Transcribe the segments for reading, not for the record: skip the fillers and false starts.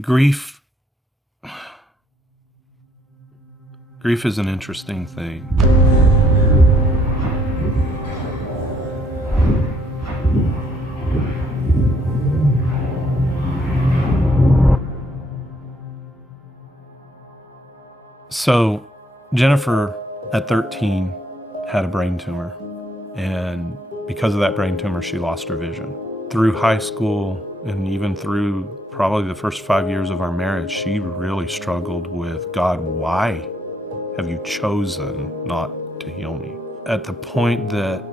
Grief is an interesting thing. So Jennifer, at 13, had a brain tumor. And because of that brain tumor, she lost her vision. Through high school and even through probably the first 5 years of our marriage, she really struggled with, God, why have you chosen not to heal me? At the point that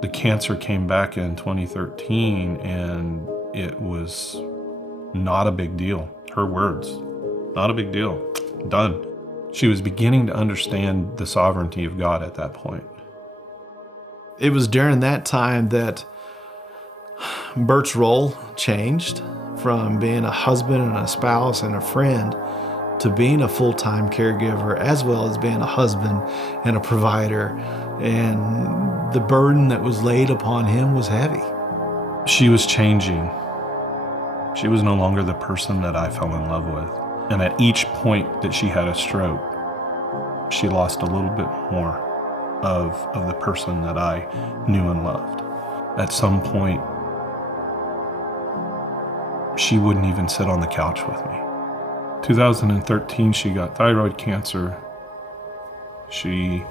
the cancer came back in 2013 and it was not a big deal, her words, not a big deal, done. She was beginning to understand the sovereignty of God at that point. It was during that time that Bert's role changed from being a husband and a spouse and a friend to being a full-time caregiver, as well as being a husband and a provider. And the burden that was laid upon him was heavy. She was changing. She was no longer the person that I fell in love with. And at each point that she had a stroke, she lost a little bit more of the person that I knew and loved. At some point, she wouldn't even sit on the couch with me. 2013, she got thyroid cancer. She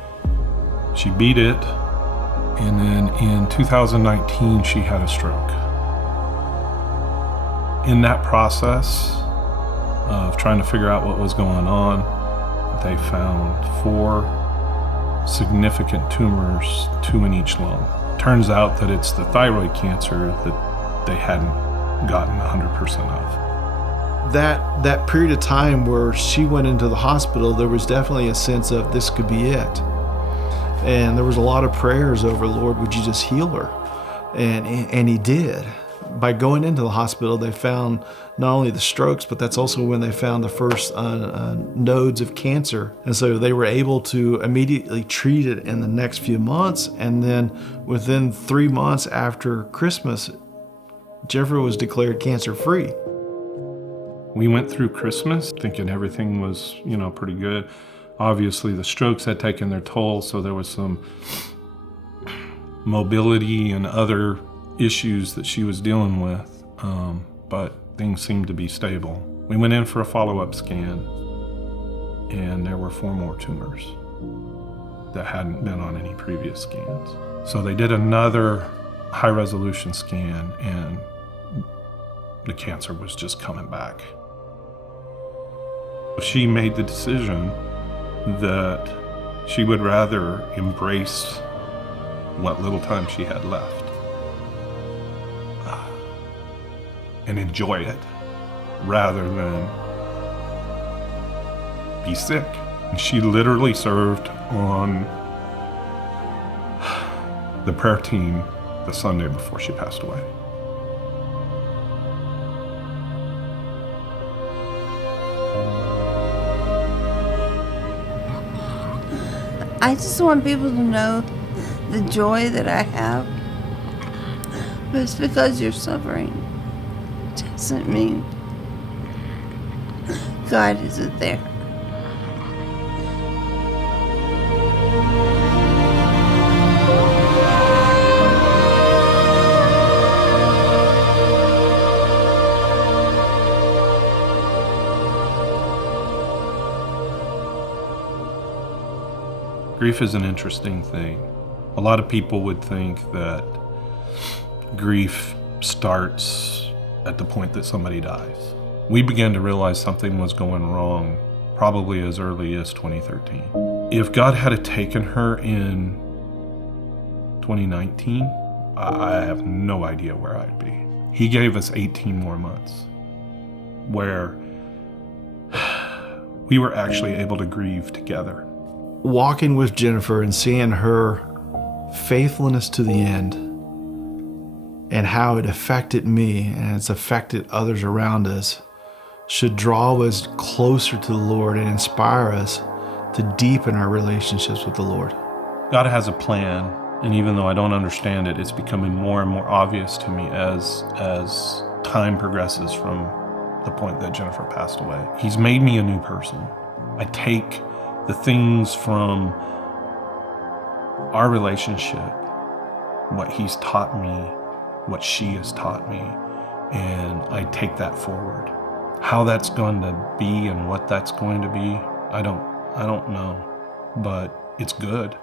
beat it. And then in 2019, she had a stroke. In that process of trying to figure out what was going on, they found 4 significant tumors, 2 in each lung. Turns out that it's the thyroid cancer that they hadn't gotten 100% of. That period of time where she went into the hospital, there was definitely a sense of this could be it. And there was a lot of prayers over, Lord, would you just heal her? And he did. By going into the hospital, they found not only the strokes, but that's also when they found the first nodes of cancer. And so they were able to immediately treat it in the next few months. And then within 3 months after Christmas, Jennifer was declared cancer-free. We went through Christmas thinking everything was, pretty good. Obviously, the strokes had taken their toll, so there was some mobility and other issues that she was dealing with, but things seemed to be stable. We went in for a follow-up scan, and there were 4 more tumors that hadn't been on any previous scans. So they did another high-resolution scan, and the cancer was just coming back. She made the decision that she would rather embrace what little time she had left and enjoy it rather than be sick. She literally served on the prayer team the Sunday before she passed away. I just want people to know the joy that I have. But it's because you're suffering. Doesn't mean God isn't there. Grief is an interesting thing. A lot of people would think that grief starts at the point that somebody dies. We began to realize something was going wrong probably as early as 2013. If God had taken her in 2019, I have no idea where I'd be. He gave us 18 more months where we were actually able to grieve together. Walking with Jennifer and seeing her faithfulness to the end and how it affected me and it's affected others around us should draw us closer to the Lord and inspire us to deepen our relationships with the Lord. God has a plan, and even though I don't understand it, it's becoming more and more obvious to me as time progresses from the point that Jennifer passed away. He's made me a new person. I take the things from our relationship, what he's taught me, what she has taught me, and I take that forward. How that's going to be and what that's going to be, I don't know, but it's good.